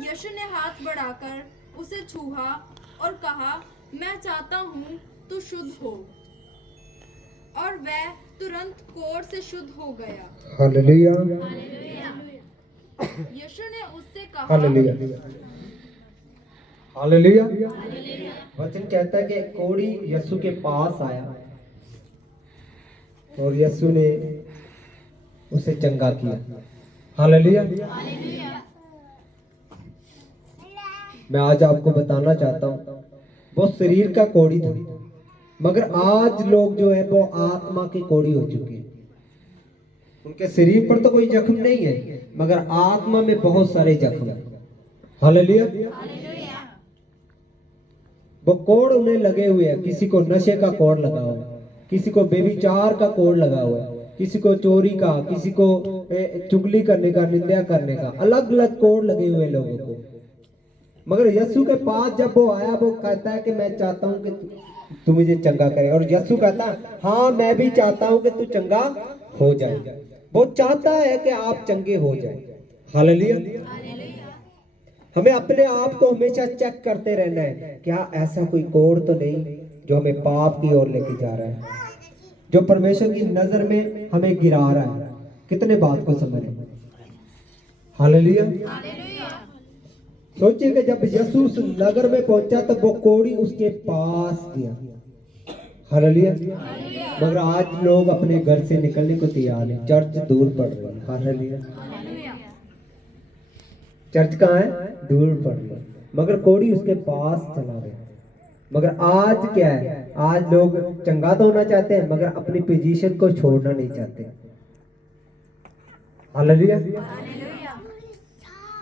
यीशु ने हाथ बढ़ाकर उसे छुआ और कहा, मैं चाहता हूँ तू शुद्ध हो। और वह तुरंत कोढ़ से शुद्ध हो गया। हालेलुया, यीशु ने उससे कहा, हालेलुया, हालेलुया। वचन कहता है कि कोढ़ी यीशु के पास आया और यीशु ने उसे चंगा किया। हालेलुया। मैं आज आपको बताना चाहता हूँ, वो शरीर का कोढ़ी था, मगर आज लोग जो है वो आत्मा के कोढ़ी हो चुके हैं। उनके शरीर पर तो कोई जख्म नहीं है, मगर आत्मा में बहुत सारे जख्म हैं। हालेलुया। वो कोढ़ उन्हें लगे हुए हैं। किसी को नशे का कोढ़ लगा हुआ है, किसी को बेविचार का कोढ़ लगा हुआ है, किसी को चोरी का, किसी को चुगली करने का, निंदा करने का, अलग अलग कोढ़ लगे हुए लोगों को। मगर यीशु के पास जब वो आया, वो कहता है कि मैं चाहता हूं कि तू मुझे चंगा करे। और यीशु कहता है, हाँ मैं भी चाहता हूं कि तू चंगा हो जाए। वो चाहता है कि आप चंगे हो जाए। हालेलुया। हमें अपने आप को हमेशा चेक करते रहना है, क्या ऐसा कोई कोढ़ तो नहीं जो हमें पाप की ओर लेके जा रहा है, जो परमेश्वर की नजर में हमें गिरा रहा है। कितने बात को समझ रहे हैं? हालेलुया। सोचिए कि जब यीशु उस नगर में पहुंचा तो वो कोढ़ी उसके पास गया। हालेलुया। मगर आज लोग अपने घर से निकलने को तैयार नहीं, चर्च दूर पड़ रही है। हालेलुया। चर्च कहाँ है? दूर पड़ रही है, मगर कोढ़ी उसके पास चला गया। मगर आज क्या है? आज लोग चंगा तो होना चाहते हैं, मगर अपनी पोजीशन को छोड़ना नहीं चाहते। हालेलुया।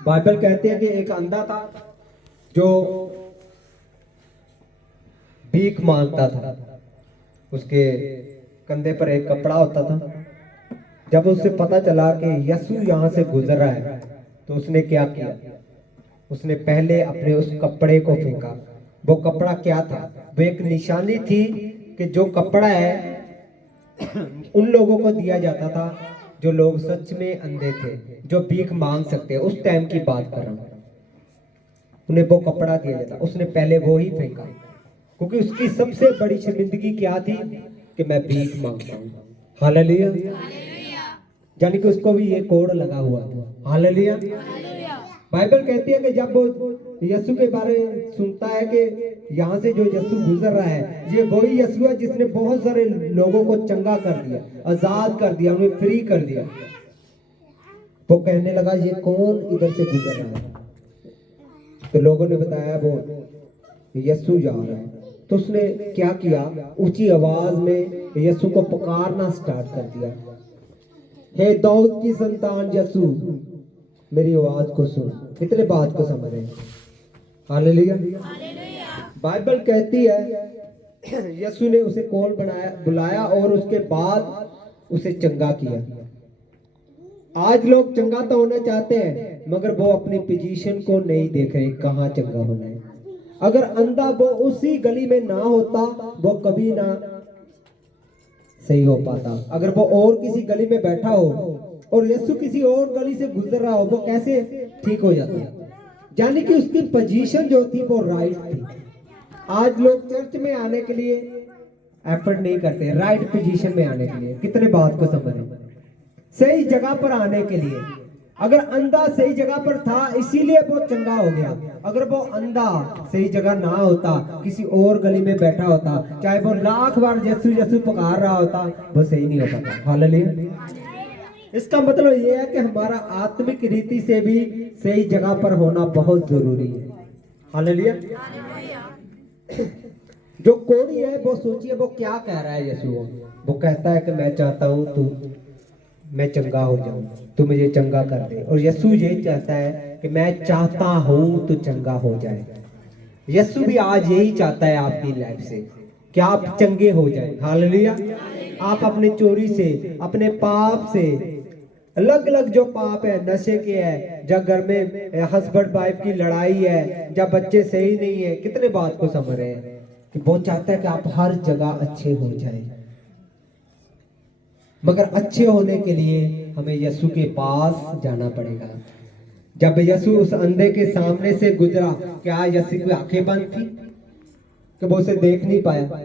बाइबल कहते हैं कि एक अंधा था जो भीख मांगता था। उसके कंधे पर एक कपड़ा होता था। जब उसे पता चला कि यीशु यहाँ से गुजर रहा है, तो उसने क्या किया? उसने पहले अपने उस कपड़े को फेंका। वो कपड़ा क्या था? वो एक निशानी थी कि जो कपड़ा है उन लोगों को दिया जाता था जो लोग सच में अंधे थे, जो भीख मांग सकते हैं। उस टाइम की बात कर रहा हूं, उन्हें वो कपड़ा दिया जाता। उसने पहले वो ही फेंका, क्योंकि उसकी सबसे बड़ी शर्मिंदगी क्या थी? कि मैं भीख मांगता हूं। हालेलुया। यानी कि उसको भी ये कोड लगा हुआ था। हालेलुया। बाइबल कहती है कि जब वो यीशु के बारे में सुनता है कि यहाँ से जो यीशु गुजर रहा है, ये वही यीशु है जिसने बहुत सारे लोगों को चंगा कर दिया, आजाद कर दिया, उन्हें फ्री कर दिया। वो कहने लगा, ये कौन इधर से गुजर रहा है? तो लोगों ने बताया वो यीशु जा रहा है। तो उसने क्या किया? ऊंची आवाज में यीशु को पुकारना स्टार्ट कर दिया, हे दाऊद की संतान यीशु, मेरी आवाज को सुन। कितने बात को समझ रहे हैं? हालेलुया। बाइबल कहती है यीशु ने उसे कॉल बुलाया और उसके बाद उसे चंगा किया। आज लोग चंगा तो होना चाहते हैं, मगर वो अपनी पोजीशन को नहीं देख रहे, कहाँ चंगा होना है। अगर अंधा वो उसी गली में ना होता, वो कभी ना सही हो पाता। अगर वो और किसी गली में बैठा हो और यीशु किसी और गली से गुजर रहा हो, वो कैसे ठीक हो जाता? यानी कि उसकी पोजीशन जो थी वो राइट थी। आज लोग चर्च में आने के लिए एफर्ट नहीं करते, राइट पोजीशन में आने के लिए। कितने बात को समझ रहे? सही जगह पर आने के लिए। अगर अंधा सही जगह पर था इसीलिए वो चंगा हो गया। अगर वो अंधा सही जगह ना होता, किसी और गली में बैठा होता, चाहे वो लाख बार यीशु यीशु पुकार रहा होता, वो सही नहीं हो पाता। हालेलुया। इसका मतलब यह है कि हमारा आत्मिक रीति से भी सही जगह पर होना बहुत जरूरी है। हालेलुया। जो कोढ़ी है वो सोचिए वो क्या कह रहा है यीशु को? वो कहता है कि मैं चाहता हूं तू मैं चंगा हो जाऊं, तू मुझे चंगा कर दे। और यीशु ये चाहता है कि मैं चाहता हूं तू चंगा हो जाए। यीशु भी आज यही चाहता है आपकी लाइफ से कि आप चंगे हो जाए। हालेलुया। आप अपने चोरी से, अपने पाप से, अलग अलग जो पाप है, नशे के है, जब घर में हस्बैंड वाइफ की लड़ाई है, जब बच्चे सही नहीं है, कितने बात को समझ रहे हैं कि वो चाहता है कि आप हर जगह अच्छे हो जाए। मगर अच्छे होने के लिए हमें यीशु के पास जाना पड़ेगा। जब यीशु उस अंधे के सामने से गुजरा, क्या यीशु की आंखें बंद थी कि वो उसे देख नहीं पाया?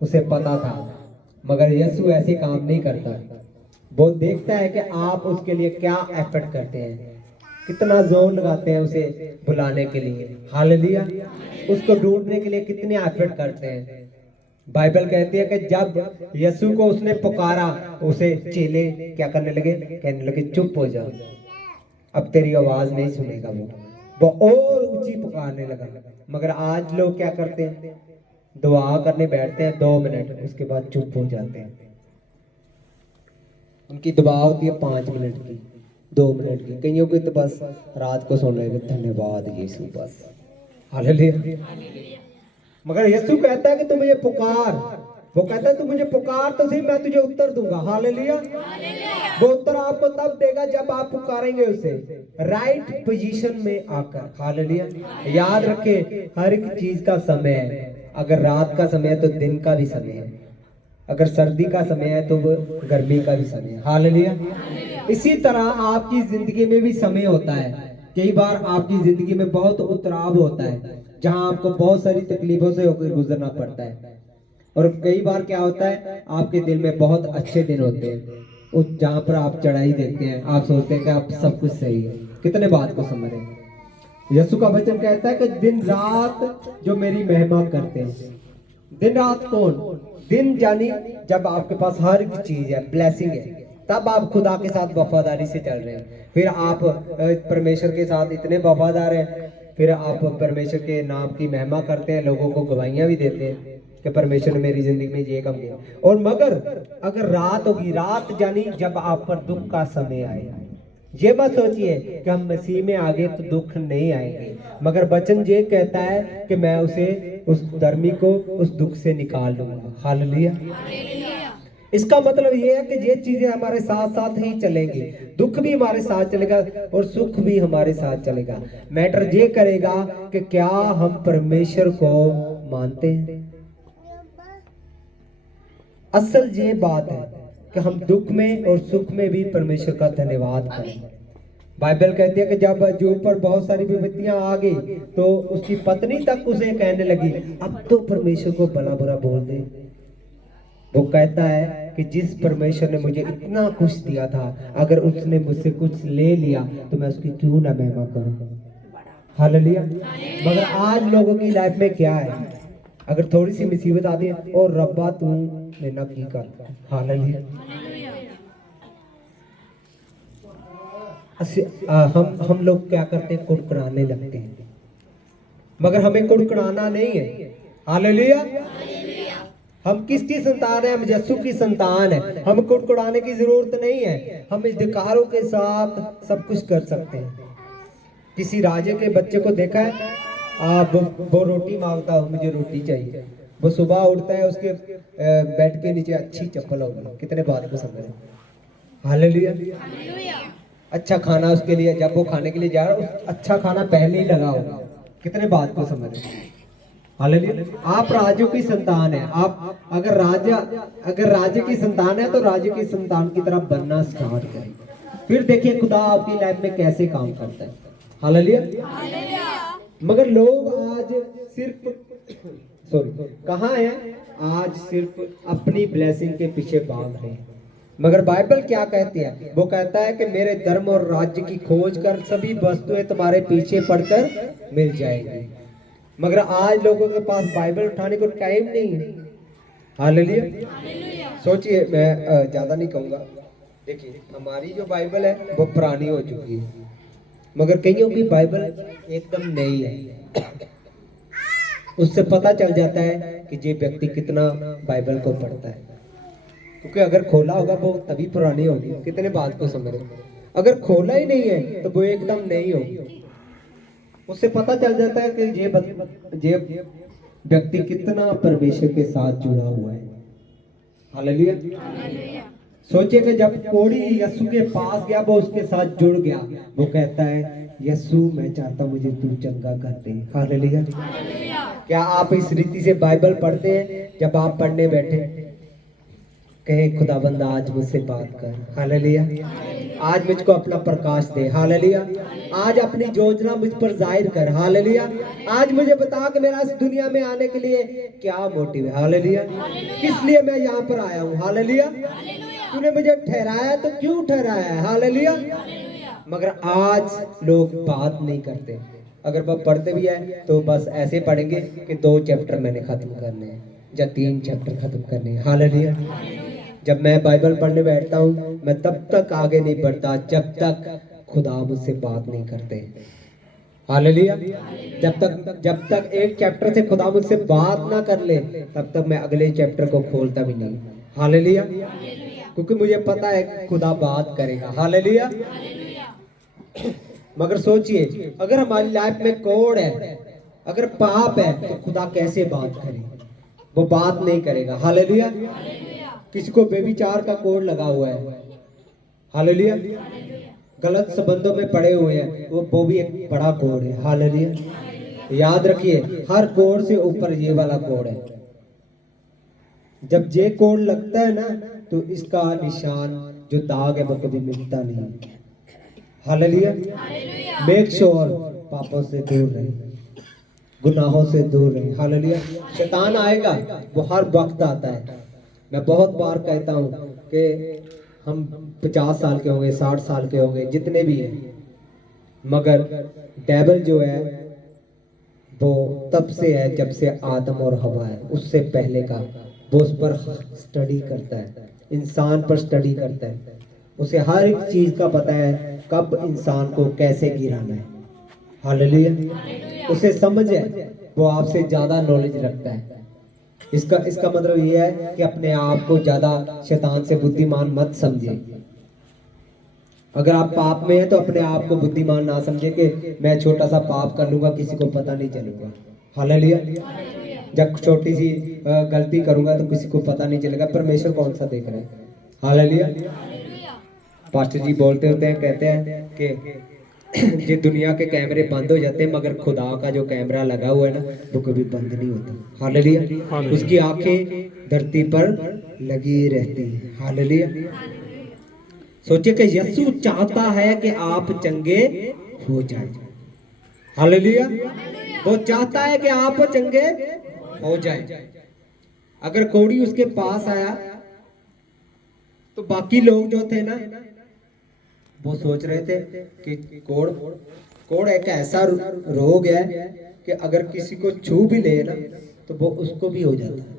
उसे पता था, मगर यीशु ऐसे काम नहीं करता। वो देखता है कि आप उसके लिए क्या एफर्ट करते हैं, कितना जोर लगाते हैं उसे बुलाने के लिए, हालेलुया, उसको ढूंढने के लिए कितने एफर्ट करते हैं। बाइबल कहती है कि जब यीशु को उसने पुकारा, उसे चेले क्या करने लगे? कहने लगे चुप हो जाओ, अब तेरी आवाज नहीं सुनेगा। वो और ऊंची पुकारने लगा। मगर आज लोग क्या करते हैं? दुआ करने बैठते हैं 2 मिनट, उसके बाद चुप हो जाते हैं। उनकी दुआ होती है 5 मिनट की, 2 मिनट की। कईयों को तो बस रात को सोने लगे, धन्यवाद यीशु, बस, हालेलुया। मगर यीशु कहता है कि तू मुझे पुकार। वो कहता है तू मुझे पुकार तो सही, मैं तुझे उत्तर दूंगा, हालेलुया। वो उत्तर आपको तब देगा जब आप पुकारेंगे उसे राइट पोजीशन में आकर, हालेलुया। याद रखे, हर एक चीज का समय है। अगर रात का समय है तो दिन का भी समय है, अगर सर्दी का समय है तो वो गर्मी का भी समय है, हालेलुया। इसी तरह आपकी जिंदगी में भी समय होता है। कई बार आपकी जिंदगी में बहुत उतराव होता है, जहां आपको बहुत सारी तकलीफों से होकर गुजरना पड़ता है। और कई बार क्या होता है, आपके दिल में बहुत अच्छे दिन होते हैं, उस जहां पर आप चढ़ाई देखते हैं, आप सोचते हैं कि आप सब कुछ सही है। कितने बात को समझ रहे हैं? यीशु का वचन कहता है कि दिन रात जो मेरी महिमा करते हैं। दिन रात कौन? दिन यानी जब आपके पास हर एक चीज है, ब्लेसिंग है, तब आप खुदा के साथ वफादारी से चल रहे हैं। फिर आप परमेश्वर के साथ इतने वफादार हैं, फिर आप परमेश्वर के नाम की महिमा करते हैं, लोगों को गवाहियां भी देते हैं कि परमेश्वर ने मेरी जिंदगी में ये काम किया। और मगर अगर रात होगी, रात यानी जब आप पर दुख का समय आए, ये मत सोचिए कि हम मसीह में आ गए तो दुख नहीं आएंगे, मगर वचन ये कहता है कि मैं उसे, उस धर्मी को उस दुख से निकाल लूंगा, हालेलुया। इसका मतलब ये है कि ये चीजें हमारे साथ साथ ही चलेंगी, दुख भी हमारे साथ चलेगा और सुख भी हमारे साथ चलेगा। मैटर ये करेगा कि क्या हम परमेश्वर को मानते हैं। असल ये बात है कि हम दुख में और सुख में भी परमेश्वर का धन्यवाद करें। बाइबल कहती है कि जब अय्यूब पर बहुत सारी विपत्तियां आ गई तो उसकी पत्नी तक उसे कहने लगी, अब तो परमेश्वर को भला बुरा बोल दे। वो कहता है कि जिस परमेश्वर ने मुझे इतना कुछ दिया था, अगर उसने मुझसे कुछ ले लिया तो मैं उसकी क्यों ना महिमा करूं, हालेलुया। मगर आज लोगों की लाइफ में क्या है, अगर थोड़ी सी मुसीबत आती है और रब्बा तू लेना की कर, हालेलुया। हम लोग क्या करते हैं? कुड़कुड़ाने लगते हैं, मगर हमें कुड़कुड़ाना नहीं है, हालेलुया। हम किसकी संतान है? हम यीशु की संतान है। हम कुड़कुड़ाने की जरूरत नहीं है, हम अधिकारों के साथ सब कुछ कर सकते हैं। किसी राजे के बच्चे को देखा है, वो रोटी मांगता हो, मुझे रोटी चाहिए। वो सुबह उठता है, उसके बेड के नीचे अच्छी चप्पल होगी। कितने बात को समझ, हालेलुया। अच्छा खाना उसके लिए, जब वो खाने के लिए जा रहा है, अच्छा खाना पहले ही लगा होगा। कितने बात को समझ, हालेलुया। आप राजों की संतान है। आप अगर राजे की संतान है तो राजे की संतान की तरफ बनना स्टार्ट करें, फिर देखिए खुदा आपकी लाइफ में कैसे काम करता है, हालेलुया। मगर लोग आज सिर्फ कहाँ है? आज सिर्फ अपनी ब्लेसिंग के पीछे भाग रहे हैं। मगर बाइबल क्या कहती है? वो कहता है कि मेरे धर्म और राज्य की खोज कर सभी वस्तुएं तुम्हारे पीछे पड़कर मिल जाएगी। मगर आज लोगों के पास बाइबल उठाने को टाइम नहीं है, हालेलुया। सोचिए, मैं ज्यादा नहीं कहूंगा। देखिए, हमारी जो बाइबल है वो पुरानी हो चुकी है, मगर कईयों की बाइबल एकदम नई है। उससे पता चल जाता है कि ये व्यक्ति कितना बाइबल को पढ़ता है, क्योंकि अगर खोला होगा वो तभी पुरानी होगी। कितने बात को समझ रहे? अगर खोला ही नहीं है तो वो एकदम नई होगी। उससे पता चल जाता है कि ये व्यक्ति कितना परमेश्वर के साथ जुड़ा हुआ है, हालेलुया। सोचिए कि जब कोढ़ी यीशु के पास गया, वो उसके साथ जुड़ गया। वो कहता है, यीशु मैं चाहता मुझे तू चंगा कर दे, हालेलुया। क्या आप इस रीति से बाइबल पढ़ते हैं? जब आप पढ़ने बैठे, कहे खुदाबंद आज मुझसे बात कर, हालेलुया। आज मुझको अपना प्रकाश दे, हालेलुया। आज अपनी योजना मुझ पर जाहिर कर, हालेलुया। आज मुझे बता कि मेरा इस दुनिया में आने के लिए क्या मोटिव है, हालेलुया। किस लिए मैं यहाँ पर आया हूँ, हालेलुया। तूने मुझे ठहराया तो क्यों ठहराया है, हालेलुया। मगर आज लोग बात नहीं करते, अगर वह पढ़ते भी है तो बस ऐसे पढ़ेंगे कि 2 चैप्टर मैंने खत्म करने हैं या 3 चैप्टर खत्म करने हैं, हालेलुया। जब मैं बाइबल पढ़ने बैठता हूँ मैं तब तक आगे नहीं बढ़ता जब तक खुदा मुझसे बात नहीं करते, हालेलुया। जब तक एक चैप्टर से खुदा मुझसे बात ना कर ले तब तक मैं अगले चैप्टर को खोलता भी नहीं, हालेलुया। क्योंकि मुझे पता है कि खुदा बात करेगा, हालेलुया। मगर सोचिए अगर हमारी लाइफ में कोड है, अगर पाप है तो खुदा कैसे बात करे, वो बात नहीं करेगा, हालेलुया। किसी को बेविचार का कोड लगा हुआ है, हालेलुया। गलत संबंधों में पड़े हुए हैं, वो भी एक बड़ा कोड है, हालेलुया। याद रखिए हर कोड से ऊपर ये वाला कोड है। जब ये कोड लगता है ना तो इसका निशान जो दाग है वो कभी मिटता नहीं, हालेलुया। मेक श्योर पापों से दूर रहे, गुनाहों से दूर रहे, हालेलुया। शैतान आएगा, वो हर वक्त आता है। मैं बहुत बार कहता हूँ कि हम 50 साल के होंगे, 60 साल के होंगे, जितने भी हैं, मगर डेविल जो है वो तब से है जब से आदम और हवा है, उससे पहले का वो उस पर स्टडी करता है, इंसान पर स्टडी करता है। उसे हर एक चीज का पता है कब इंसान को कैसे गिराना है, हालेलुया। उसे समझ है, वो आपसे ज्यादा नॉलेज रखता है। इसका मतलब ये है कि अपने आप को ज्यादा शैतान से बुद्धिमान मत समझे। अगर आप पाप में हैं तो अपने आप को बुद्धिमान ना समझे कि मैं छोटा सा पाप कर लूंगा किसी को पता नहीं चलेगा, हालेलुया। जब छोटी सी गलती करूंगा तो किसी को पता नहीं चलेगा, परमेश्वर कौन सा देख रहा है, हालेलुया। पास्टर जी बोलते होते हैं, कहते हैं कि ये दुनिया के कैमरे बंद हो जाते हैं मगर खुदा का जो कैमरा लगा हुआ है ना वो कभी बंद नहीं होता, हालेलुया। उसकी आंखें धरती पर लगी रहती है, हालेलुया। सोचिए कि यीशु चाहता है कि आप चंगे हो जाए, हालेलुया। वो चाहता है कि आप चंगे हो जाए। अगर कोड़ी उसके पास आया तो बाकी लोग जो थे ना वो सोच रहे थे कि कोड़ एक ऐसा रोग है कि अगर किसी को छू भी ले ना तो वो उसको भी हो जाता है।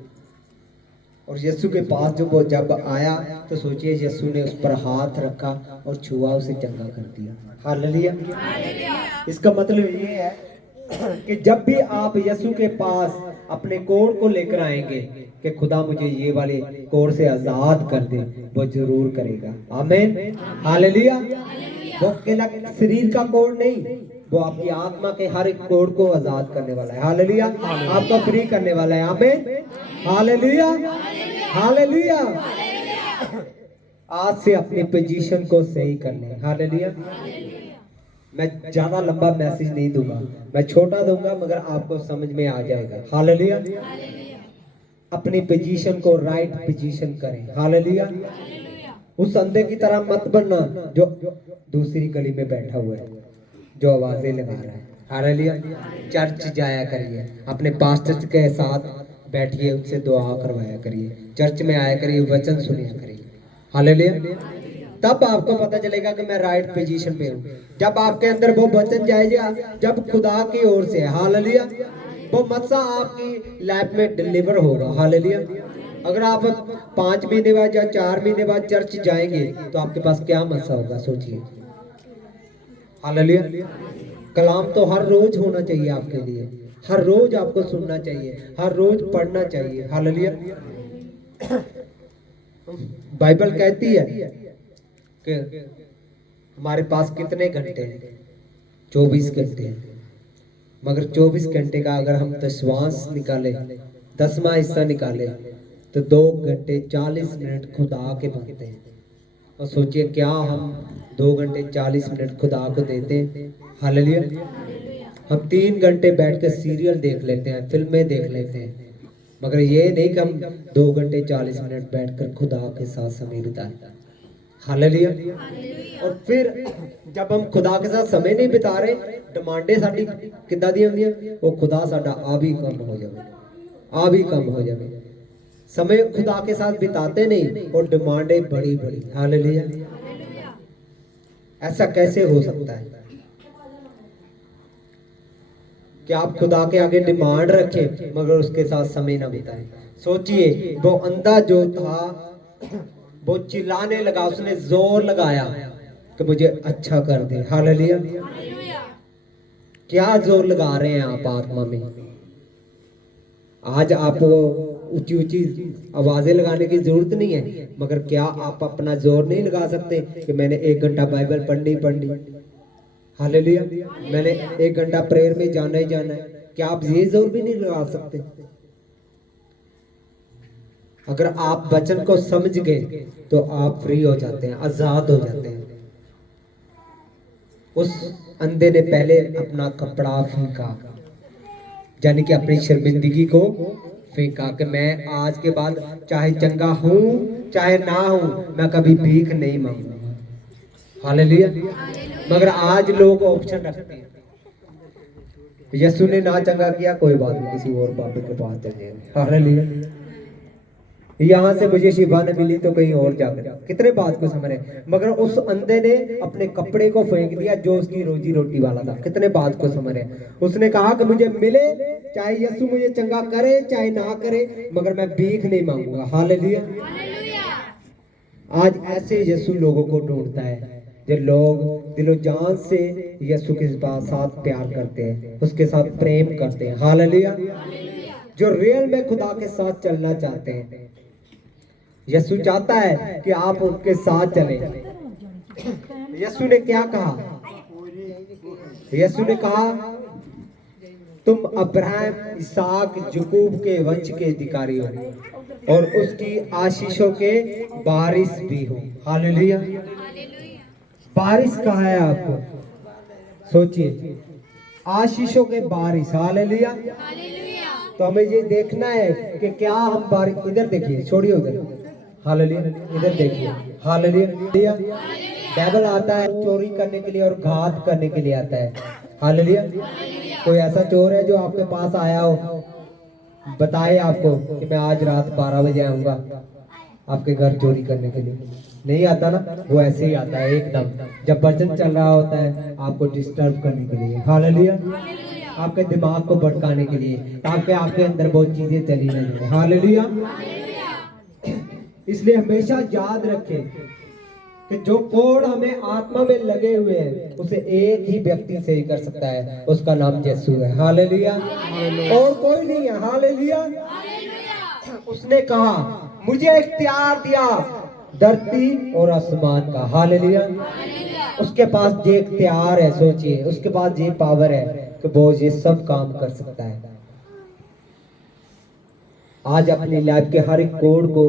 और यीशु के पास जो वो जब आया तो सोचिए यीशु ने उस पर हाथ रखा और छुआ, उसे चंगा कर दिया, हालेलुया। इसका मतलब ये है कि जब भी आप यीशु के पास अपने कोड़ को लेकर आएंगे कि खुदा मुझे ये वाले कोड़ से आजाद कर दे, वो जरूर करेगा, आमीन, हालेलुया। वो अकेला शरीर का कोड़ नहीं, वो आपकी आत्मा के हर एक कोड़ को आजाद करने वाला है, हालेलुया। आपको फ्री करने वाला है, आमीन, हालेलुया, हालेलुया। आज से अपनी पोजीशन को सही करने, हालेलुया। मैं ज्यादा लंबा मैसेज नहीं दूंगा, मैं छोटा दूंगा मगर आपको समझ में आ जाएगा, हालेलुया। अपनी पोजीशन को राइट पोजीशन करें, हालेलुया। उस अंधे की तरह मत बनना जो दूसरी गली में बैठा हुआ है, जो आवाजें लगा रहा है, हालेलुया। चर्च जाया करिए, अपने पास्टर के साथ बैठिए, उनसे दुआ करवाया करिए, चर्च में आया करिए, वचन सुनिया करिए, हालेलुया। तब आपको पता चलेगा कि मैं राइट पोजीशन पे हूँ। जब आपके अंदर वो वचन जाएगा जब खुदा की ओर से, हालेलुया, वो मसा आपकी लाइफ में डिलीवर होगा, हालेलुया। अगर आप 5 महीने बाद या 4 महीने बाद चर्च जाएंगे तो आपके पास क्या मसा होगा, सोचिए, हालेलुया। कलाम तो हर रोज होना चाहिए आपके लिए, हर रोज आपको सुनना चाहिए, हर रोज पढ़ना चाहिए, हालेलुया। बाइबल कहती है कि हमारे पास कितने घंटे हैं, 24 घंटे हैं। मगर 24 घंटे का अगर हम दशवांश निकाले, 10वां हिस्सा निकाले तो 2 घंटे 40 मिनट खुदा के बनते हैं। और सोचिए क्या हम 2 घंटे 40 मिनट खुदा को देते हैं, हालेलुया। हम 3 घंटे बैठ कर सीरियल देख लेते हैं, फिल्में देख लेते हैं, मगर ये नहीं कि हम 2 घंटे 40 मिनट बैठकर खुदा के साथ समय बिताएं। हालेलुया। और फिर जब हम खुदा के साथ समय नहीं बिता रहे, डिमांडे साडी किद्दां दी होंदियां, वो खुदा साडा आ भी कम हो जावे। समय खुदा के साथ बिताते नहीं और डिमांडे बड़ी बड़ी। हालेलुया। ऐसा कैसे हो सकता है कि आप खुदा के आगे डिमांड रखें मगर उसके साथ समय ना बिताएं? सोचिए, वो अंधा जो था वो चिल्लाने लगा, उसने जोर लगाया कि मुझे अच्छा कर दे। हालेलुया। क्या जोर लगा रहे हैं आप आत्मा में? आज आपको ऊंची ऊंची आवाजें लगाने की जरूरत नहीं है, मगर क्या आप अपना जोर नहीं लगा सकते कि मैंने 1 घंटा बाइबल पढ़नी? हालेलुया। मैंने 1 घंटा प्रेयर में जाना ही जाना है। क्या आप ये जोर भी नहीं लगा सकते? अगर आप वचन को समझ गए तो आप फ्री हो जाते हैं, आजाद हो जाते हैं। उस अंधे ने पहले अपना कपड़ा फेंका, यानी कि अपनी शर्मिंदगी को फेंका कि मैं आज के बाद चाहे चंगा हूं चाहे ना हूं, मैं कभी भीख नहीं मांगूंगा। हालेलुया। मगर आज लोग ऑप्शन रखते हैं, यीशु ने ना चंगा किया, कोई बात नहीं, किसी और बाबे के पास चले जाएंगे। हालेलुया। यहाँ से मुझे शिफा न मिली तो कहीं और जाकर। कितने बात को समझ रहे? मगर उस अंधे ने अपने कपड़े को फेंक दिया जो उसकी रोजी रोटी वाला था। कितने बात को समझ रहे? उसने कहा कि मुझे मिले, चाहे यीशु मुझे चंगा करे चाहे ना करे, मगर मैं भीख नहीं मांगूंगा। हालेलुया। आज ऐसे यीशु लोगों को ढूंढता है जो लोग दिलो जान से यीशु के साथ प्यार करते हैं, उसके साथ प्रेम करते हैं। हालेलुया। जो रियल में खुदा के साथ चलना चाहते हैं। यीशु चाहता है कि आप उनके साथ चलें। यीशु ने क्या कहा? यीशु ने कहा तुम अब्राहम, इसहाक, याकूब के वंश के अधिकारी हो और उसकी आशीषों के वारिस भी हो। हालेलुया। वारिस कहा है आपको? सोचिए, आशीषों के वारिस। हालेलुया। तो हमें ये देखना है कि क्या हम वारिस। इधर देखिए, छोड़िए उधर। हालेलुया। इधर देखिए। हालेलुया। बाइबल आता है चोरी करने के लिए और घात करने के लिए आता है। हालेलुया। कोई ऐसा चोर है जो आपके पास आया हो, बताए आपको कि मैं आज रात 12 बजे आऊंगा आपके घर चोरी करने के लिए? नहीं आता ना। वो ऐसे ही आता है एकदम, जब वचन चल रहा होता है आपको डिस्टर्ब करने के लिए। हालेलुया। आपके दिमाग को भटकाने के लिए, ताकि आपके अंदर बहुत चीजें चली ना जाए। हालेलुया। इसलिए हमेशा याद रखें कि जो कोड़ हमें आत्मा में लगे हुए हैं उसे एक ही व्यक्ति सही कर सकता है, उसका नाम यीशु है। हालेलुया। और कोई नहीं है। हालेलुया। उसने कहा मुझे इख्तियार दिया धरती और आसमान का। हालेलुया। उसके पास ये इख्तियार है। सोचिए, उसके पास ये पावर है कि वो ये सब काम कर सकता है। आज अपनी लाइफ के हर एक कोड को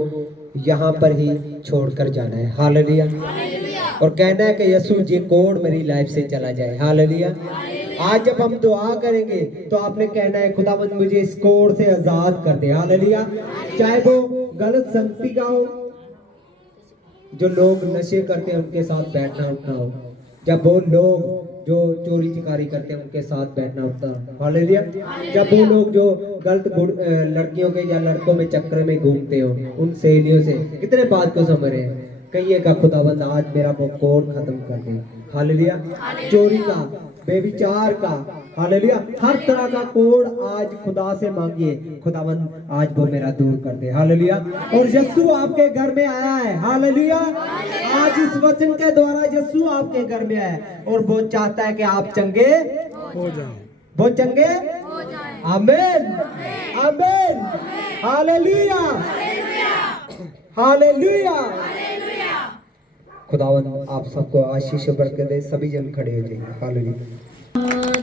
यहाँ पर ही छोड़कर जाना है। हालेलुया। और कहना है कि यीशु ये कोड मेरी लाइफ से चला जाए। हालेलुया। आज जब हम दुआ करेंगे तो आपने कहना है खुदावंद मुझे इस कोड से आजाद कर दे। हालेलुया। चाहे वो गलत संगति का हो, जो लोग नशे करते हैं उनके साथ बैठना उठना हो, जब वो लोग जो चोरी चिकारी करते हैं उनके साथ बैठना उठना। हालेलुया। जब वो लोग जो गलत लड़कियों के या लड़कों में चक्कर में घूमते हो, उन सहेलियों से। कितने बात को समझ रहे हैं? कहिए का खुदावंद आज मेरा वो कोड खत्म कर दे। हालेलुया। चोरी का, बेविचार का, हालेलुया, हर तरह का कोड आज खुदा से मांगिए, खुदावंद आज वो मेरा दूर कर दे। हालेलुया। और यीशु आपके घर में आया है। हालेलुया। आज इस वचन के द्वारा यीशु आपके घर में आया है और वो चाहता है कि आप चंगे हो जाएं। वो चंगे हो जाएं। आमीन। आमीन। हालेलुया। हालेलुया। खुदावंद आप सबको आशीष बरकत दे। सभी जन खड़े हो जाइए। हालेलुया।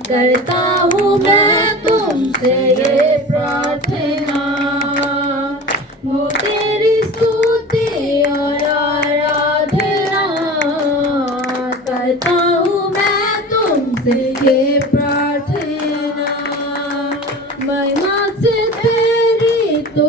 करता हूँ मैं तुमसे ये प्रार्थना, वो तेरी स्तुति और आराधना। करता हूँ मैं तुमसे ये प्रार्थना, महिमा से तेरी तो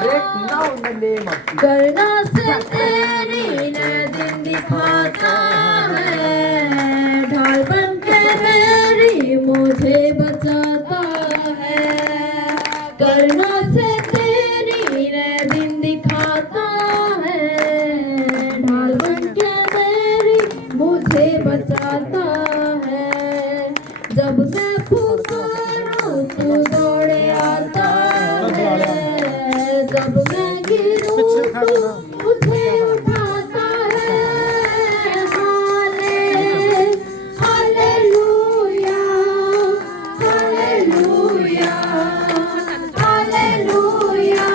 Break now in the name of Jesus. करना से तेरी ने दिन दिखाता है, ढाल बन के मेरी मुझे बचाता है। करना से तेरी ने दिन दिखाता है, ढाल बन के मेरी मुझे बचाता है। जब मैं पुकारूं तू दौड़े आता है, जब मैं गिरूं तू मुझे उठाता है। Hallelujah, hallelujah, hallelujah,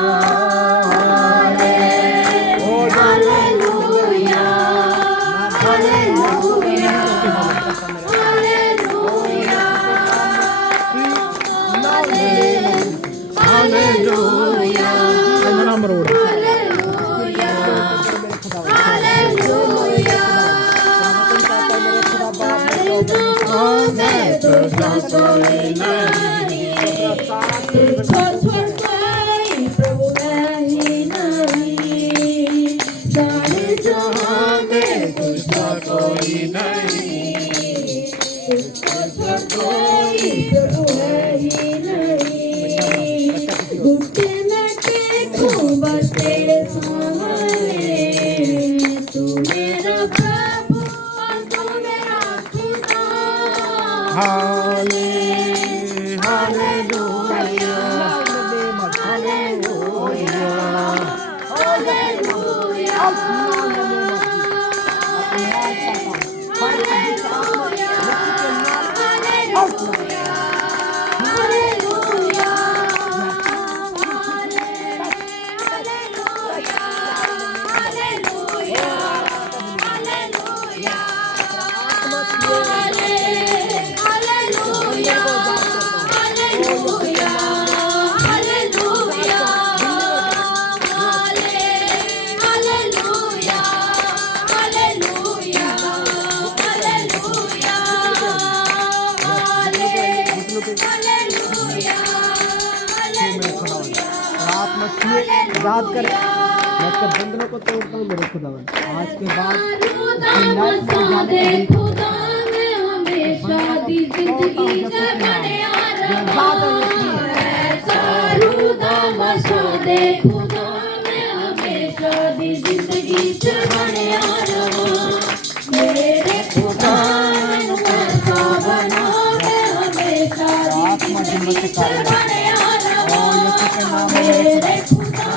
hallelujah, hallelujah, प्रभु है ही नहीं, सारे जहां में तुझसा कोई नहीं, तुझको छोड़ कोई प्रभु है ही नहीं। घुटने में टेकूं बस तेरे सामने, तू मेरा प्रभु और तू मेरा खुदा। हालेलुया, हालेलुया, याद करें, मैं इसके बंधनों को तोड़ता हूँ मेरे खुदावन। आज के बाद खुदा में हमेशा दी जिंदगी से बने आ रहा है। सारूदा मसौदे खुदा में हमेशा दी जिंदगी से बने आ रहा। मेरे खुदा मैनू ऐसा बना के हमेशा दी जिंदगी से बने आ रहा। मेरे खुदा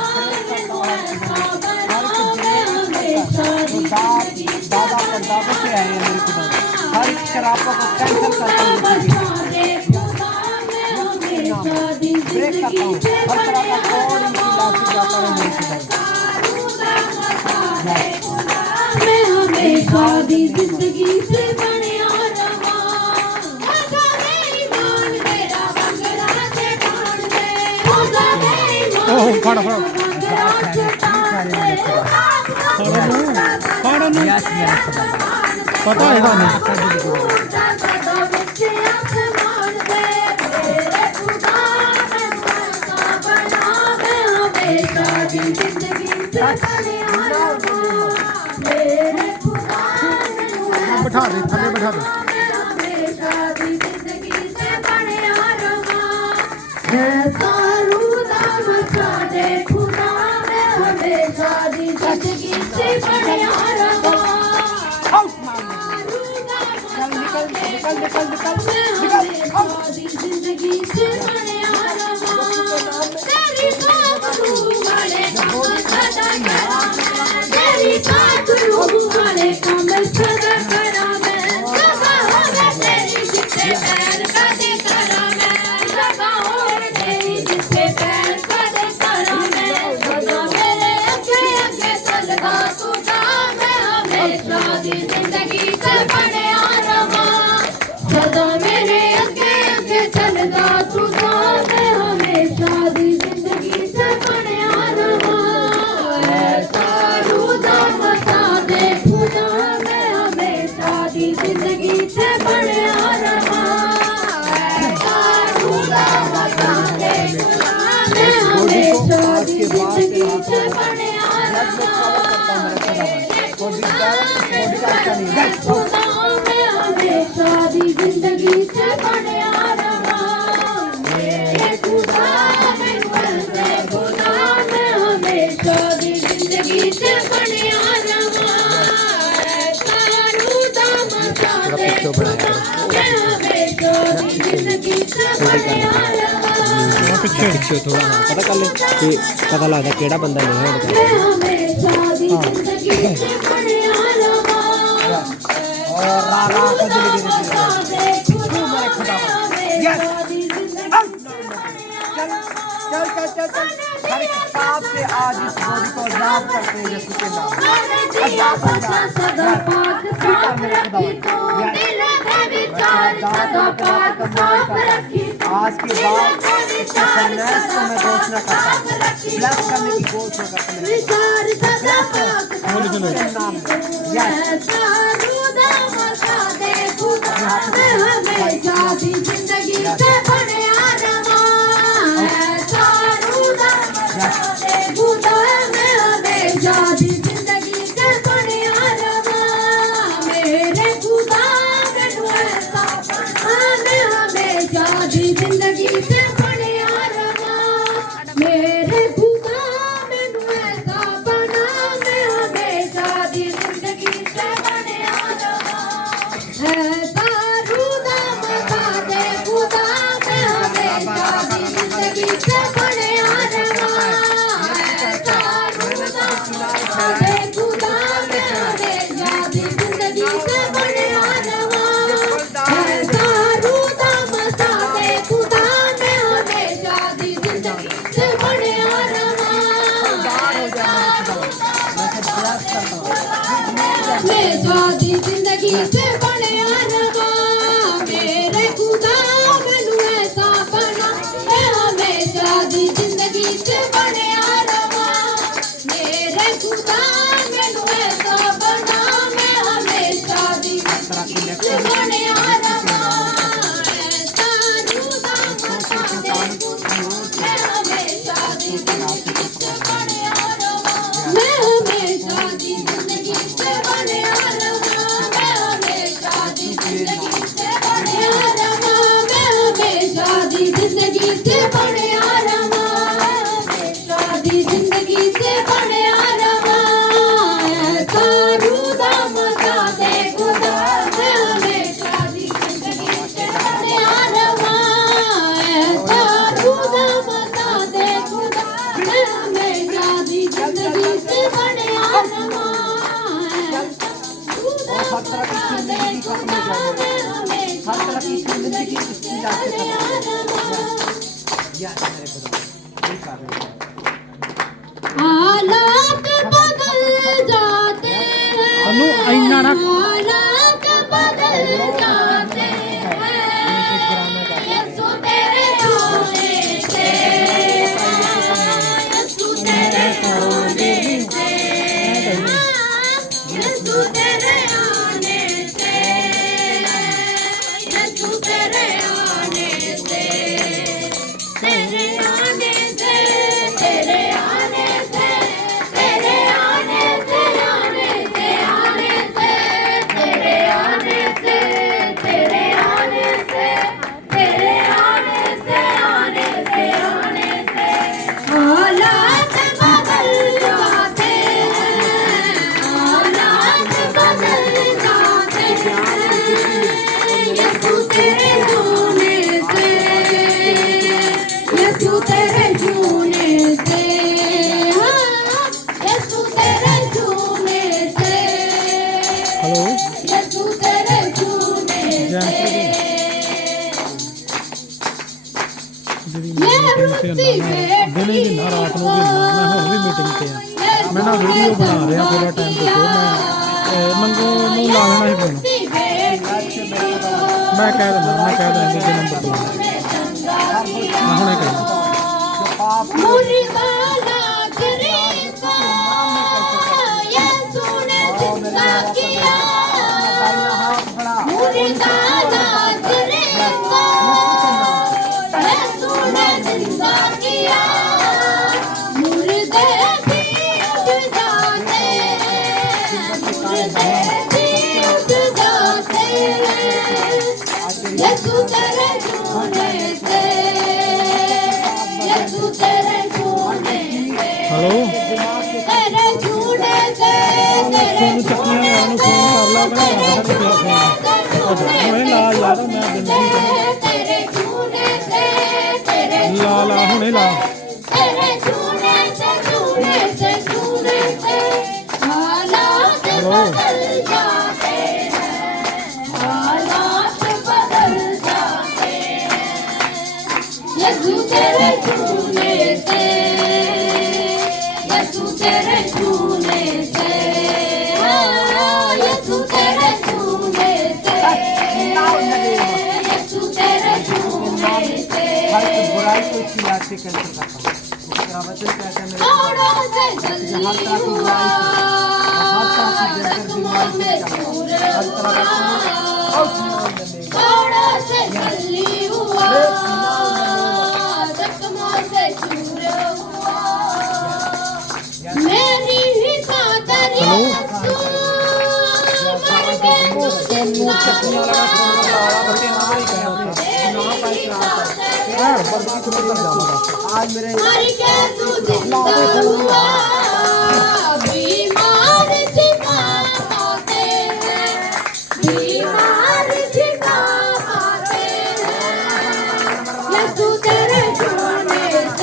मैनू ऐसा बना के हमेशा दी दादा परदादा से आए हैं मेरे खुदा। हर एक शराबों को कैंसिल करता हूँ, ब्रेक करता हूँ। हर तरह का कोड इनकी लाश से जाता है मेरे खुदा। मैं हमेशा दी जिंदगी से बने आ रहा। खुदा मेरी मान मेरा बंगला से ठान दे, खुदा मेरी मान खड़ा बंगला से ठान दे। पता है ना बैठा दे, थल्ले बैठा दे। जिंदगी से बने आ रहा। तेरी बातों वाले काम सदा करा मैं, तेरी बातों वाले काम सदा करा मैं। सदा होवे तेरी जिससे पैर कदे करा मैं, सदा होवे तेरी जिससे पैर कदे करा मैं। सदा मेरे आगे आगे चलता तू जा, मैं हमेशा दी जिंदगी से बने आ रहा। सदा मेरे आगे जिंदगी से बढ़िया खुदाओं में हमेशा दी जिंदगी से बढ़िया रहा मेरे खुदा में हमेशा दी जिंदगी से बढ़िया रहा सारूदा मचा दे खुदा में हमेशा दी जिंदगी से बढ़िया रहा पिछे थोड़ा ना पता कर ले कि पता लगता केड़ा बंदा नहीं है हमेशा दी जिंदगी से बढ़िया रहा और रा रा को चल चल चल चल हर किताब से आज इस बोली को याद करते हैं यीशु के नाम आज के बाद इसके संन्यास को मैं घोषणा करता हूँ ब्लेस करने की घोषणा करता हूँ जिंदगी से बढ़िया रहा खुदा में हमेशा दी जिंदगी से बढ़िया रहा मेरे खुदा मैनू ऐसा बना मैं हमेशा दी जिंदगी से बढ़िया रहा मेरे खुदा मैनू ऐसा बना मैं हमेशा दी जिंदगी से बढ़िया रहा ऐसा रुदा मचा दे खुदा मैं हमेशा दी जिंदगी से बढ़िया रहा जिंदगी से बढ़िया रहा मेरे खुदा मैनू ऐसा बना मैं हमेशा दी जिंदगी से बढ़िया रहा मेरे खुदा मैनू ऐसा बना मैं हमेशा दी जिंदगी से बढ़िया रहा ऐसा रुदा मचा दे मैं हमेशा दी जिंदगी से बढ़िया रहा मैं हमेशा दी जिंदगी से बढ़िया जिंदगी से बढ़िया रहा शादी जिंदगी से बढ़िया रहा ऐसा रुदा मचा दे खुदा मैं हमेशा दी जिंदगी से बढ़िया रहा ऐसा रुदा मचा दे खुदा मैं हमेशा दी जिंदगी से बढ़िया रहा रुदा मचा दे खुदा मैं हमेशा दी जिंदगी से बढ़िया हालात बदल जाते हैं हालात बदल जाते हैं यीशु तेरे आने से यीशु तेरे आने से यीशु तेरे आने से यीशु तेरे आने से तेरे आने से तेरे आने से तेरे आने से आने से आने से तेरे आने से तेरे आने से तेरे आने से आने से आने से हालात बदल जाते हैं हालात बदल जाते हैं यीशु तेरे होने से यीशु तेरे छूने से यीशु तेरे छूने से यीशु तेरे छूने से दिने भी ना रात को भी ना मैं हुण भी मीटिंग पे मैं ना वीडियो बना रहा पूरा टाइम तो मंगो नूं ला लेना ही फोन मैं कह देना जे नंबर दो मैं हुणे कह मुर्दा हुणे ला यार मैं तेरे छूने से तेरे ला ला हुणे ला तेरे छूने से हालात बदल जाते हैं हालात बदल जाते हैं यीशु तेरे छूने से यीशु तेरे छूने से यीशु तेरे छूने से यीशु तेरे छूने से बुराई को इलाज से कैंसिल करता हूँ उसका वचन कहता है थोड़ा से जल्दी हुआ जख्मों से दूर हुआ थोड़ा से जल्दी हुआ जख्मों से दूर हुआ मेरी ही खातर यीशु मर के तू जिंदा हुआ आज मेरे मर के तू जिंदा हुआ बीमार जिंदा पाते हैं बीमार जिंदा पाते हैं यीशु तेरे छूने से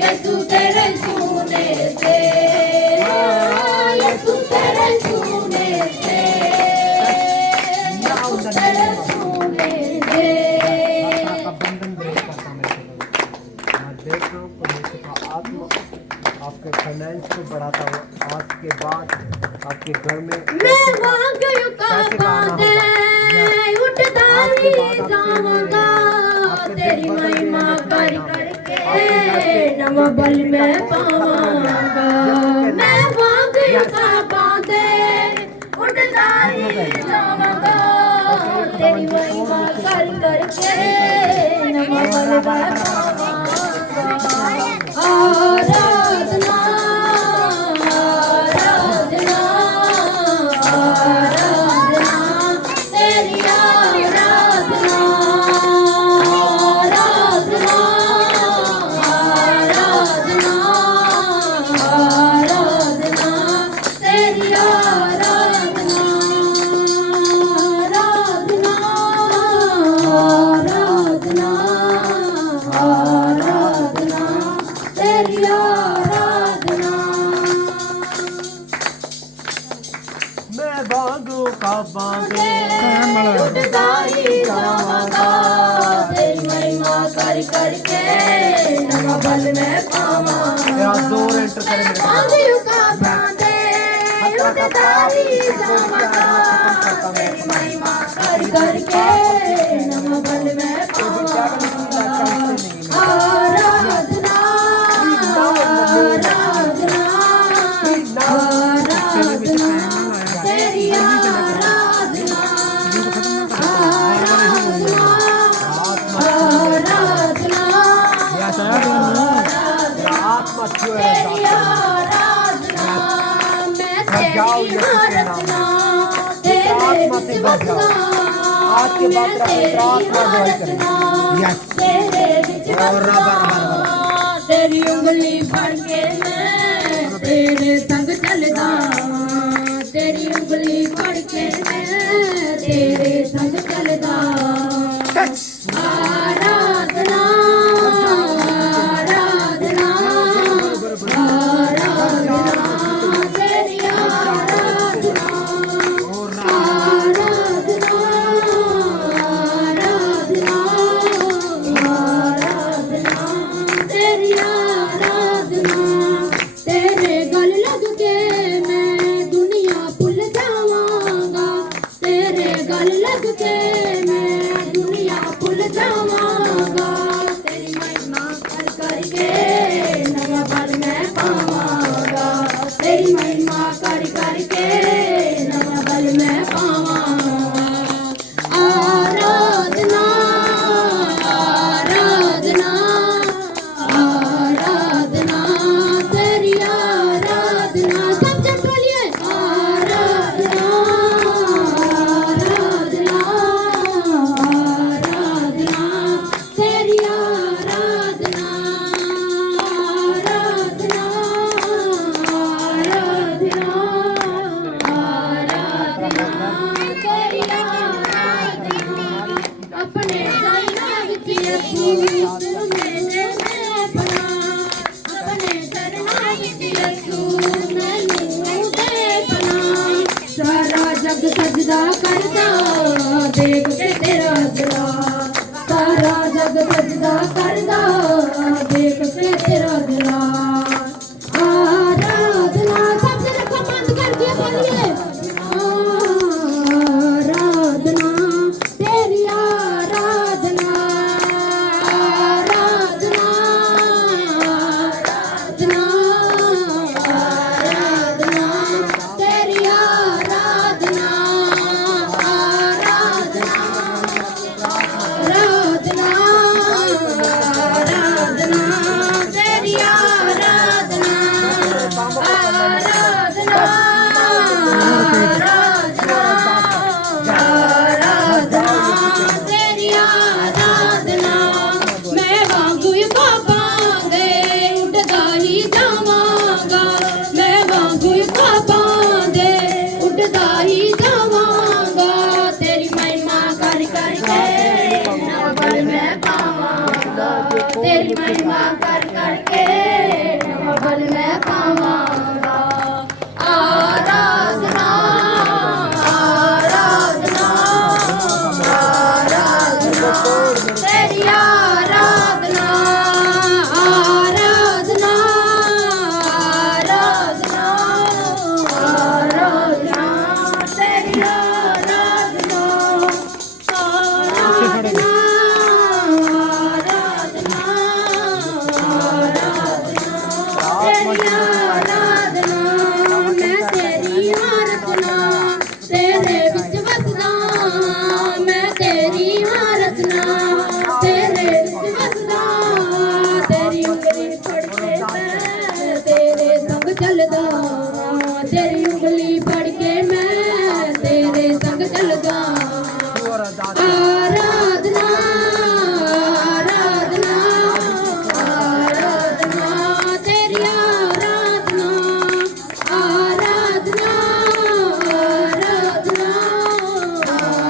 यीशु तेरे छूने से आपके फाइनेंस को बढ़ाता हूँ आज के बाद आपके घर में मैं वांगयु का बादे उठदारी जाऊंगा तेरी महिमा कर करके नव बल में पाऊंगा मैं वांगयु का बादे उठदारी जाऊंगा तेरी महिमा कर करके नव बल में पाऊंगा आराधना आराधना आराधना तेरी आराधना आराधना आराधना आराधना तेरी आराधना आराधना आराधना आराधना तेरी आराधना मैं बांधू का बांधे उठदारी जाऊंगा तेरी महिमा कर करके नव बल में पाऊंगा दो एंटर करें बांधियों का बांधे उठदारी जाऊंगा तेरी महिमा कर करके नव बल में पाऊंगा आराधना आराधना आराधना तेरी आराधना आराधना आराधना आत्मा तेरी आराधना मैं तेरी आराधना तेरे विच बसना मैं तेरी आराधना तेरे विच बसना तेरी उंगली फड़ के मैं तेरे संग चलदा तेरी उंगली फड़ के मैं तेरे संग चलदा आराधना आराधना आराधना तेरी आराधना आराधना आराधना आराधना तेरी सजदा करदा देख के तेरा जलाल सारा जग सजदा करदा देख के तेरा जलाल आराधना सबसे रखो बंद करके बोलिए आराधना तेरी आराधना आराधना आराधना आराधना तेरी आराधना आराधना आराधना आराधना तेरी आराधना आराधना आराधना तेरी आराधना मैं वांगू पापांगे उठदा ही जावांगा मैं वांगू पापांगे उठदा ही जावांगा तेरी महिमा कर करके नवा बल मैं पावांगा तेरी महिमा कर करके नवा बल मैं पावांगा आराधना आराधना आराधना तेरी आराधना आराधना आराधना आराधना तेरी आराधना आराधना आराधना तेरी आराधना मैं तेरी आराधना तेरे विच वसदा मैं तेरी आराधना तेरे विच वसदा तेरी उंगली फड़ के मैं तेरे संग चलदा तेरी उंगली फड़ के मैं तेरे संग चलदा आराधना आराधना आराधना तेरी आराधना आराधना आराधना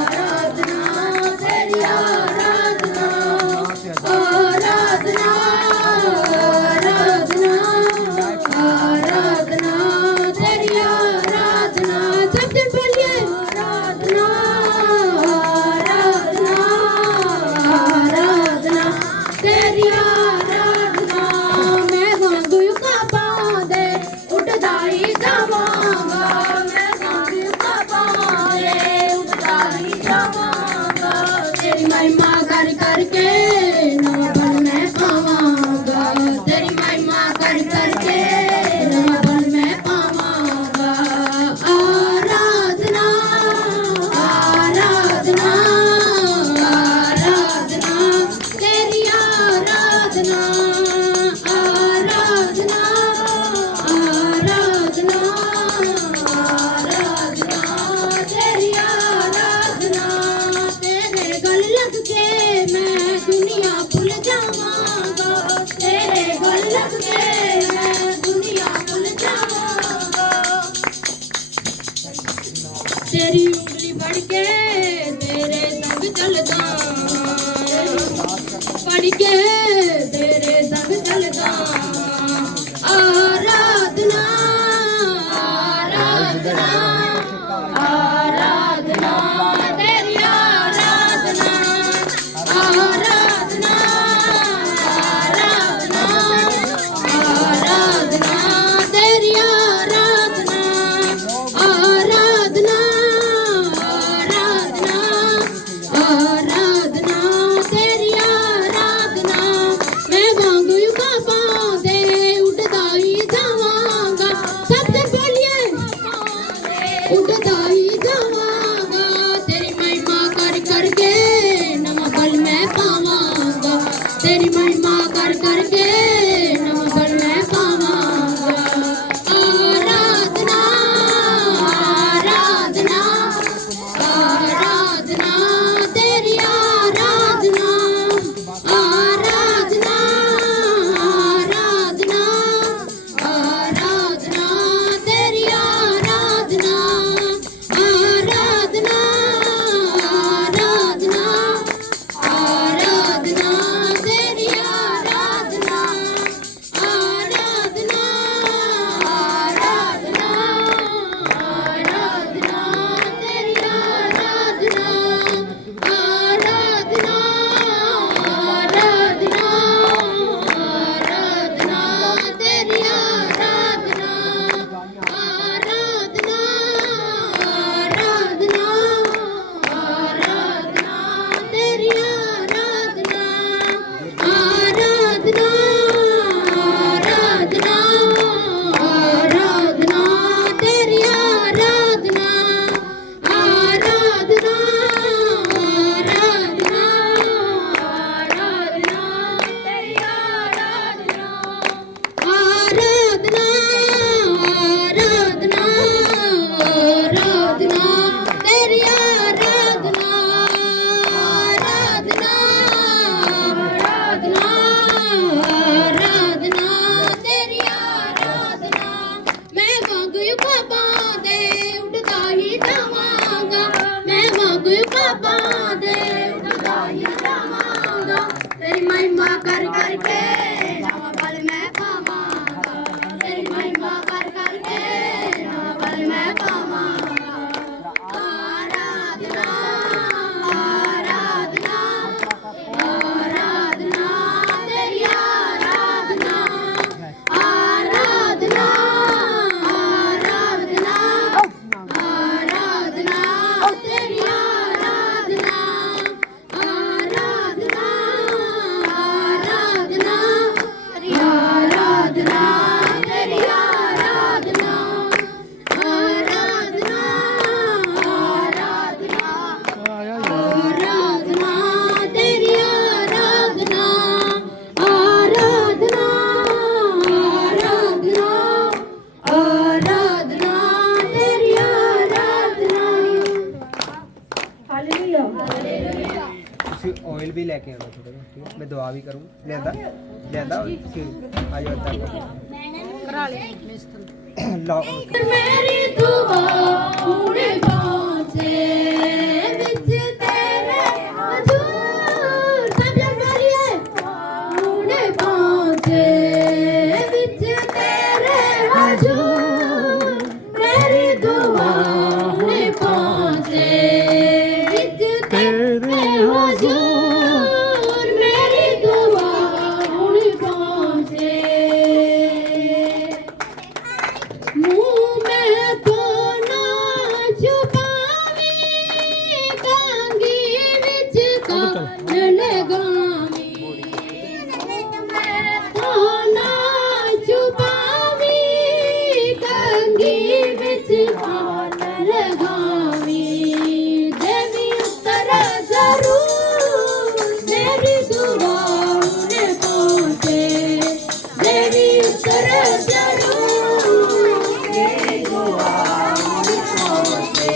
आराधना तेरी आराधना आराधना आराधना आराधना तेरी आराधना सबसे बोलिए आराधना आराधना आराधना तेरी आराधना मैं वांगू पापांदे उठदा ही जावांगा मैं वांगू पापांदे उठदा ही जावांगा तेरी महिमा कर करके नवा बल मैं पावांगा तेरी महिमा कर करके नवा बल मैं पावांगा आराधना आराधना आराधना तेरी आराधना आराधना आराधना आराधना तेरी आराधना तेरे गल लग के मैं दुनिया भूल जावांगा तेरे गल लग के मैं दुनिया भूल जावांगा तेरी उंगली बढ़ के तेरे संग चलदा पढ़ के तेरे संग चलदा आराधना आराधना आराधना तेरी आराधना आराधना आराधना आराधना तेरी आराधना आराधना आराधना ਮੰਗੂ ਪਾਪਾ ਦੇ ਉੱਡਦਾ ਹੀ ਜਾਵਾਂਗਾ ਮੈਂ ਮੰਗੂ ਪਾਪਾ ਦੇ ਉੱਡਦਾ ਹੀ ਜਾਵਾਂਗਾ ਤੇਰੀ ਮਹਿਮਾ ਕਰ ਕਰਕੇ ਨਵਾਂ ਬਲ ਮੈਂ ਪਾਵਾਂਗਾ ਤੇਰੀ ਮਹਿਮਾ ਕਰ ਕਰਕੇ ਨਵਾਂ ਬਲ ਮੈਂ ਪਾਵਾਂਗਾ ਆਰਾਧਨਾ ਆਰਾਧਨਾ आराधना तेरी आराधना आराधना आराधना आराधना तेरी आराधना आराधना आराधना तेरी आराधना तेरी आराधना आराधना आराधना ਆਇਆ आराधना तेरी आराधना आराधना आराधना आराधना तेरी आराधना हालेलुया ਤੁਸੀਂ ਆਇਲ ਵੀ ਲੈ ਕੇ ਆਉਣਾ ਥੋੜਾ ਜਿਹਾ, ਠੀਕ ਹੈ? ਮੈਂ ਦੁਆ ਵੀ ਕਰੂੰ। ਲਿਆਂਦਾ ਲਿਆਂਦਾ ਆ ਜਾਓ ਲਾਓ मेरी दुआ हुणे पहुंचे विच तेरे हजूर सब जन बोलिए हुणे पहुंचे विच तेरे हजूर मेरी दुआ हुणे पहुंचे विच तेरे हजूर मेरी दुआ हुणे पहुंचे मुँह में तो ना छुपावी कांगी विच कान लगावी तो ना छुपावी कांगी विच कान लगावी देवी उत्तर जरूर मेरी दुआ उन्हें पहुँचे देवी उत्तर जरूर मेरी दुआ उन्हें पहुँचे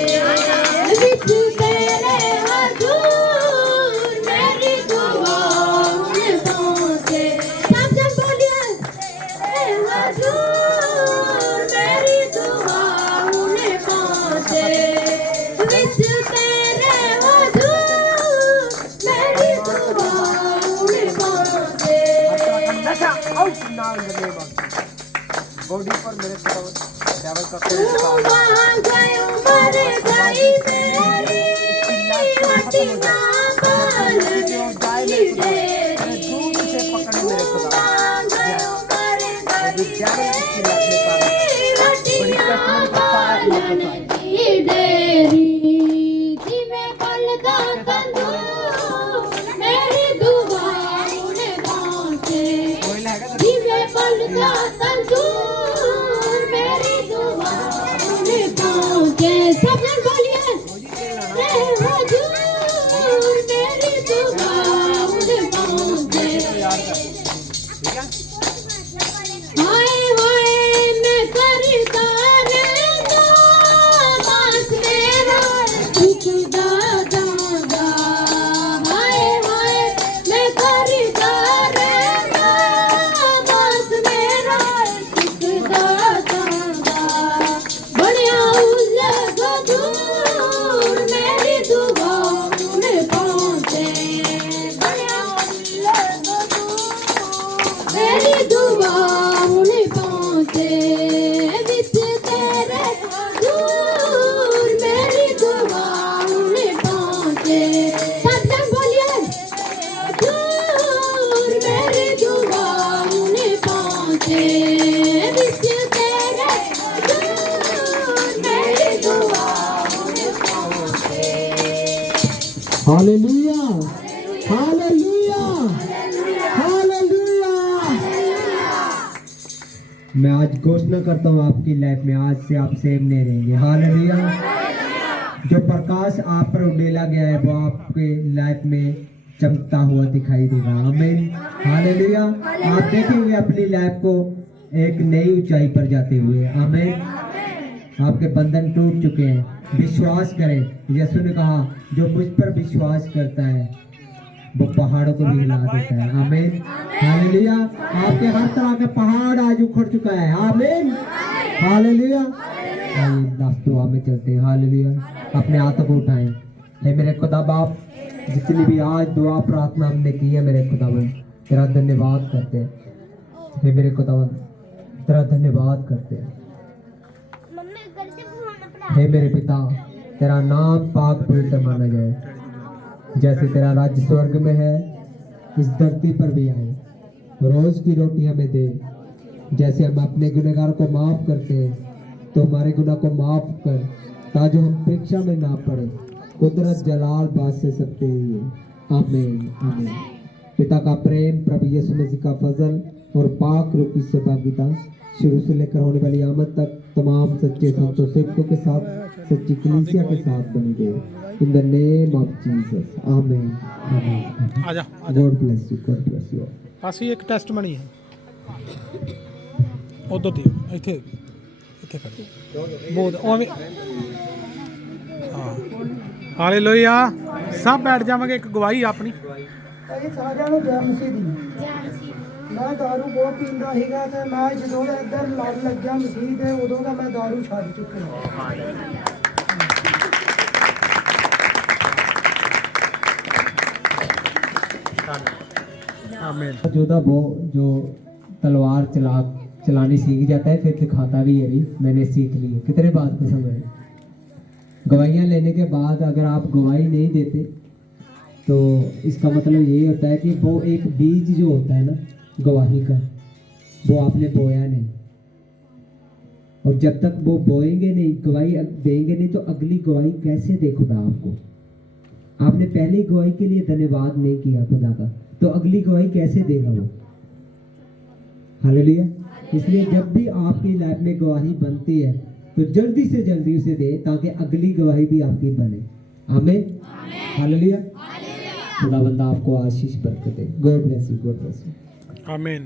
विच तेरे हजूर मेरी दुआ उन्हें पहुँचे सब जन बोलिए तेरे हजूर मेरी दुआ उन्हें पहुँचे विच तेरे हजूर मेरी दुआ उन्हें पहुँचे बॉडी पर मेरे डबल का वहाँ गयो मरे गई मेरी हटिया बाल मेरी डेरी वहाँ गयो मरे गई मेरी हटिया बाल मेरी डेरी जिਵੇਂ पलदा तंदूर मेरी दुआ उन्हें पहुँचे जिਵੇਂ पलदा तंदूर मेरी दुआ उन्हें पहुँचे सब जन बोलिए रे हजूर मेरी दुआ उन्हें पहुँचे हाय हाय मैं करता रहूंगा बास मेरा झुकदा जाऊंगा हाय हाय मैं करता रहूंगा बास मेरा झुकदा जाऊंगा बढ़िया उलझ दूर मेरी दुआ उन्हें पहुँचे बढ़िया उलझ दूर मेरी दुआ उन्हें पहुँचे विच तेरे दूर मेरी दुआ उन्हें पहुँचे सब जन बोलिए दूर मेरी दुआ उन्हें पहुँचे विच तेरे दूर मेरी दुआ उन्हें पहुँचे हालेलुया हालेलुया हालेलुया। मैं आज घोषणा करता हूँ आपकी लाइफ में आज से आप सेम नहीं रहेंगे। हालेलुया। जो प्रकाश आप पर उड़ेला गया है वो आपके लाइफ में चमकता हुआ दिखाई देगा। आमीन हालेलुया। आप देखेंगे अपनी लाइफ को एक नई ऊंचाई पर जाते हुए। आमीन। आपके बंधन टूट चुके हैं। विश्वास करें। यीशु ने कहा जो मुझ पर विश्वास करता है वो पहाड़ों को भी हिला देता है। आमीन हालेलुया। आपके हर तरह का पहाड़ आज उखड़ चुका है। आमीन। हालेलुया। आइए लास्ट दुआ में चलते हैं। हालेलुया। अपने हाथों को उठाएं। हे मेरे खुदा बाप, जितनी भी आज दुआ प्रार्थना हमने की है मेरे खुदावंद, तेरा धन्यवाद करते हैं। हे मेरे खुदावंद, तेरा धन्यवाद करते हैं। हे मेरे पिता, तेरा नाम पाक पवित्र माना जाए। जैसे तेरा राज्य स्वर्ग में है, इस धरती पर भी आए। रोज की रोटी हमें दे। जैसे हम अपने गुनहगार को माफ करते हैं, तो हमारे गुनाह को माफ कर, ताकि हम परीक्षा में ना पड़े। कुदरत जलाल बात से सकते हैं। आमीन आमीन। पिता का प्रेम, प्रभु यीशु मसीह का फजल और पाक रूह की सहभागिता शुरू से लेकर होने वाली आमद तक तमाम सच्चे संतों सेवकों के साथ, सच्ची कलीसिया के साथ बनी रहे। In the name of Jesus. आमीन आमीन। आ जा God bless you, God bless you. ਪਾਸੀ ਇੱਕ ਟੈਸਟ ਬਣੀ ਹੈ ਉਧਰ ਦੀ ਇੱਥੇ ਇੱਥੇ ਕਰ ਬਹੁਤ ਉਵੇਂ ਹਾਂ ਹਾਲੇਲੂਇਆ। ਸਭ ਬੈਠ ਜਾਵਾਂਗੇ। ਇੱਕ ਗਵਾਹੀ ਆਪਣੀ ਇਹ ਸਾਰਿਆਂ ਨੂੰ ਜੈ ਮਸੀਹ ਦੀ। ਮੈਂ ਦਾਰੂ ਬਹੁਤ ਪੀਂਦਾ ਸੀਗਾ ਤੇ ਮੈਂ ਜਦੋਂ ਦਾ ਇੱਧਰ ਲੜ ਲੱਗਿਆ ਮਸੀਹ ਤੇ ਉਦੋਂ ਦਾ ਮੈਂ ਦਾਰੂ ਛੱਡ ਚੁੱਕਿਆ। ਆਮੀਨ। जोधा वो जो तलवार चलानी सीख जाता है फिर दिखाता भी है। भी मैंने सीख ली है। कितने बात को समझ। गवाहियाँ लेने के बाद अगर आप गवाही नहीं देते तो इसका मतलब ये होता है कि वो एक बीज जो होता है ना गवाही का, वो आपने बोया नहीं। और जब तक वो बोएंगे नहीं, गवाही देंगे नहीं, तो अगली गवाही कैसे दे खुदा आपको? आपने पहली गवाही के लिए धन्यवाद नहीं किया खुदा का, तो अगली गवाही कैसे देगा वो? हालेलुया। इसलिए जब भी आपकी लाइफ में गवाही बनती है तो जल्दी से जल्दी उसे दे, ताकि अगली गवाही भी आपकी बने। आमीन हालेलुया। खुदावंद आपको आशीष बरकत दे। God bless you, God bless you. आमीन।